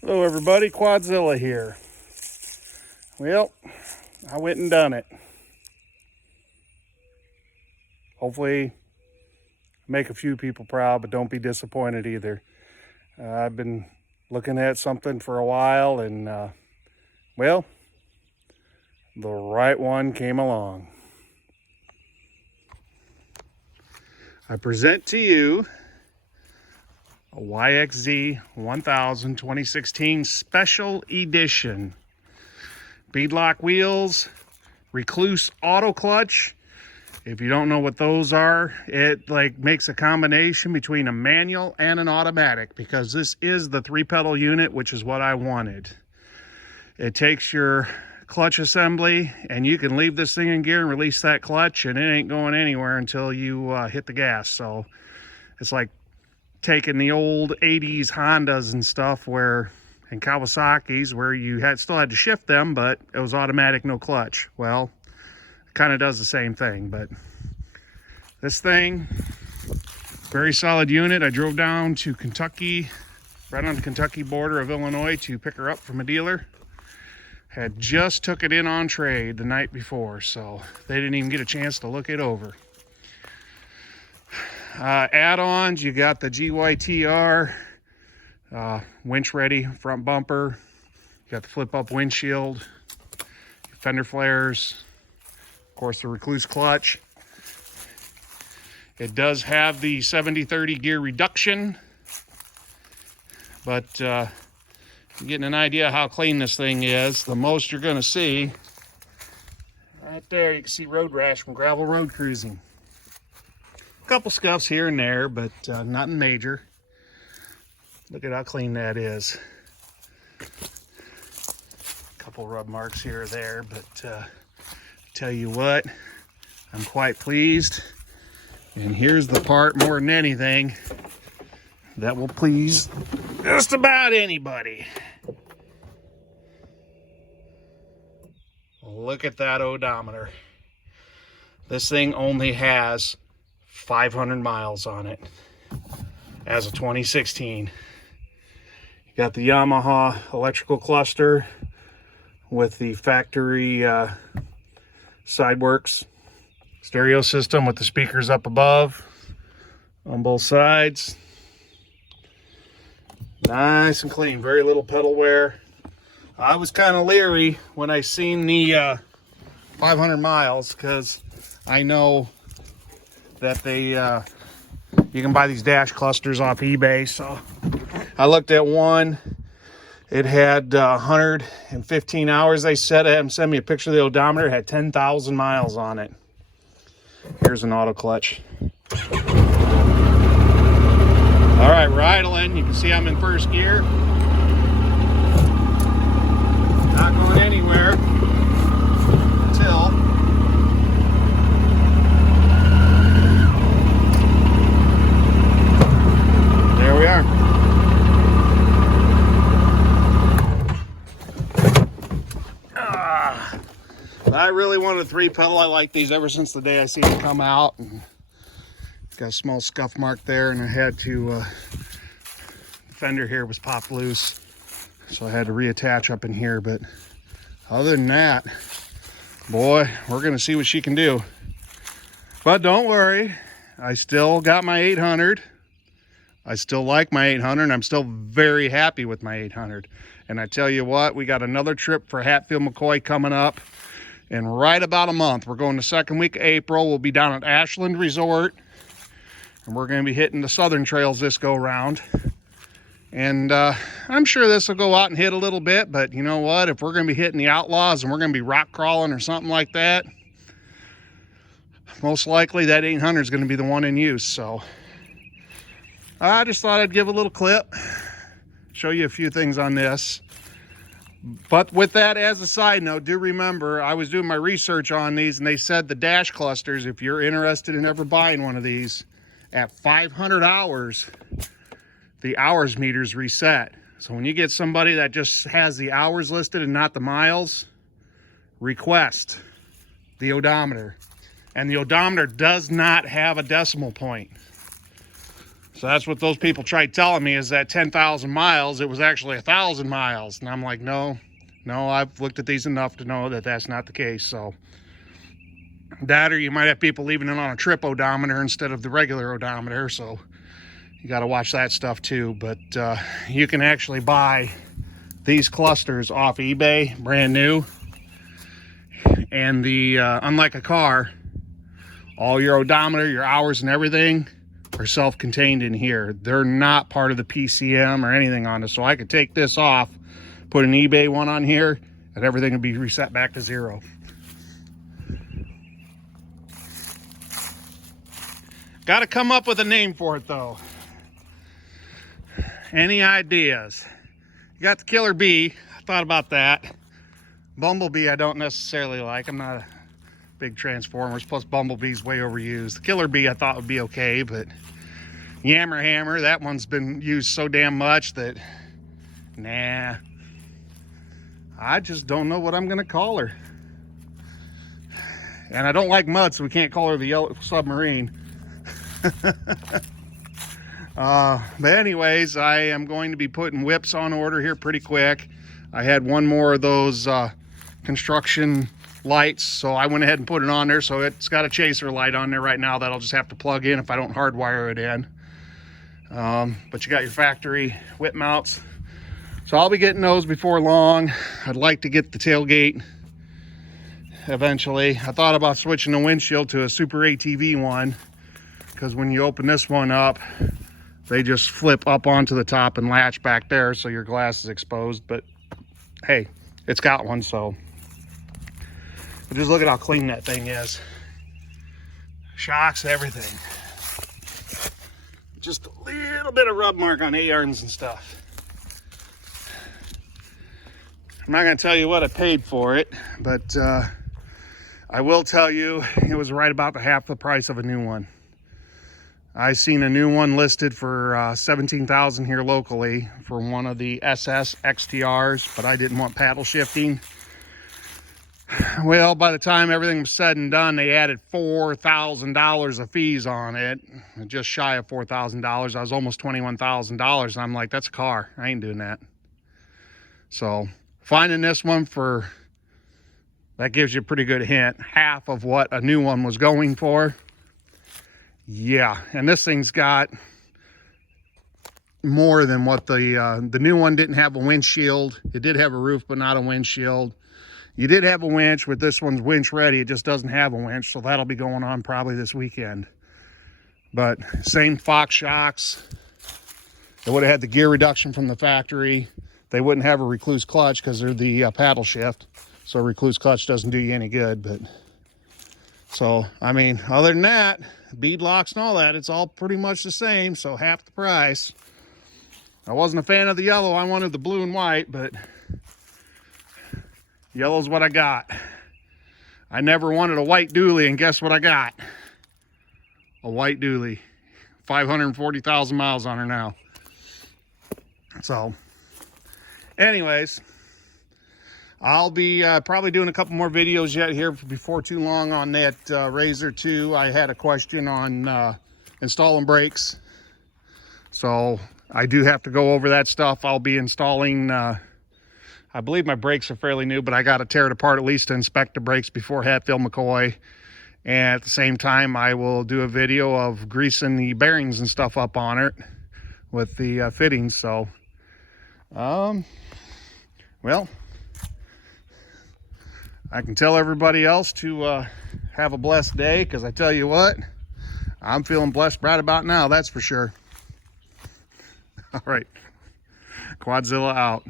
Hello everybody, Quadzilla here. Well, I went and done it. Hopefully make a few people proud, but don't be disappointed either. I've been looking at something for a while and well, the right one came along. I present to you a yxz1000 2016 Special Edition. Beadlock wheels, Recluse auto clutch. If you don't know what those are, it makes a combination between a manual and an automatic, because this is the 3-pedal unit, which is what I wanted. It takes your clutch assembly and you can leave this thing in gear and release that clutch and it ain't going anywhere until you hit the gas. So it's like taking the old 80s Hondas and stuff and Kawasaki's where you still had to shift them, but it was automatic, no clutch. Well, it kind of does the same thing, but this thing, very solid unit. I drove down to Kentucky, right on the Kentucky border of Illinois, to pick her up from a dealer. Had just took it in on trade the night before, so they didn't even get a chance to look it over. Add-ons, you got the GYTR winch ready front bumper, you got the flip up windshield, fender flares, of course the Recluse clutch. It does have the 70-30 gear reduction, but you're getting an idea how clean this thing is. The most you're going to see right there, you can see road rash from gravel road cruising. A couple scuffs here and there, but nothing major. Look at how clean that is. A couple rub marks here or there, but tell you what, I'm quite pleased. And here's the part, more than anything, that will please just about anybody. Look at that odometer. This thing only has 500 miles on it as of 2016. You got the Yamaha electrical cluster with the factory Sideworks stereo system with the speakers up above on both sides. Nice and clean, very little pedal wear. I was kind of leery when I seen the 500 miles, because I know that they you can buy these dash clusters off eBay. So I looked at one. It had 115 hours. They said, it and sent me a picture of the odometer. It had 10,000 miles on it. Here's an auto clutch. All right, we're idling. You can see I'm in first gear. Not going anywhere until there we are. I really wanted a 3-pedal. I like these ever since the day I seen them come out. And got a small scuff mark there, and I had to the fender here was popped loose, so I had to reattach up in here. But other than that, boy, we're gonna see what she can do. But don't worry, I still got my 800. I still like my 800, and I'm still very happy with my 800. And I tell you what, we got another trip for Hatfield McCoy coming up in right about a month. We're going the second week of April. We'll be down at Ashland Resort, and we're going to be hitting the southern trails this go round. And I'm sure this will go out and hit a little bit, but you know what? If we're going to be hitting the Outlaws and we're going to be rock crawling or something like that, most likely that 800 is going to be the one in use. So I just thought I'd give a little clip, show you a few things on this. But with that as a side note, do remember, I was doing my research on these, and they said the dash clusters, if you're interested in ever buying one of these, at 500 hours, the hours meter's reset. So when you get somebody that just has the hours listed and not the miles, request the odometer. And the odometer does not have a decimal point. So that's what those people tried telling me, is that 10,000 miles, it was actually 1,000 miles. And I'm like, no, I've looked at these enough to know that that's not the case. So that, or you might have people leaving it on a trip odometer instead of the regular odometer. So you got to watch that stuff too. But you can actually buy these clusters off eBay, brand new. And the unlike a car, all your odometer, your hours and everything are self-contained in here. They're not part of the PCM or anything on this. So I could take this off, put an eBay one on here, and everything would be reset back to 0. Got to come up with a name for it though. Any ideas? You got the Killer Bee. I thought about that. Bumblebee I don't necessarily like. I'm not a big Transformers, plus Bumblebee's way overused. The Killer Bee I thought would be okay, but Yammer Hammer, that one's been used so damn much that, nah. I just don't know what I'm gonna call her. And I don't like mud, so we can't call her the Yellow Submarine. But anyways, I am going to be putting whips on order here pretty quick. I had one more of those construction lights, so I went ahead and put it on there. So it's got a chaser light on there right now that I'll just have to plug in if I don't hardwire it in. But you got your factory whip mounts, so I'll be getting those before long. I'd like to get the tailgate eventually. I thought about switching the windshield to a Super ATV one, because when you open this one up, they just flip up onto the top and latch back there, so your glass is exposed. But hey, it's got one, so. But just look at how clean that thing is. Shocks, everything. Just a little bit of rub mark on A-arms and stuff. I'm not gonna tell you what I paid for it, but I will tell you it was right about the half the price of a new one. I seen a new one listed for $17,000 here locally for one of the SS XTRs, but I didn't want paddle shifting. Well, by the time everything was said and done, they added $4,000 of fees on it, just shy of $4,000. I was almost $21,000. I'm like, that's a car. I ain't doing that. So finding this one for, that gives you a pretty good hint, half of what a new one was going for. Yeah, and this thing's got more than what the new one didn't have a windshield. It did have a roof, but not a windshield. You did have a winch. With this one's winch ready, it just doesn't have a winch, so that'll be going on probably this weekend. But same Fox shocks. They would have had the gear reduction from the factory. They wouldn't have a recluse clutch because they're the paddle shift, so a recluse clutch doesn't do you any good. But so, I mean, other than that, bead locks and all that, it's all pretty much the same, so half the price. I wasn't a fan of the yellow. I wanted the blue and white, but yellow's what I got. I never wanted a white dually, and guess what I got? A white dually. 540,000 miles on her now. So, anyways, I'll be probably doing a couple more videos yet here before too long on that Razor 2. I had a question on installing brakes. So I do have to go over that stuff. I'll be installing, I believe my brakes are fairly new, but I got to tear it apart at least to inspect the brakes before Hatfield McCoy. And at the same time, I will do a video of greasing the bearings and stuff up on it with the fittings. So, well, I can tell everybody else to have a blessed day, because I tell you what, I'm feeling blessed right about now, that's for sure. All right, Quadzilla out.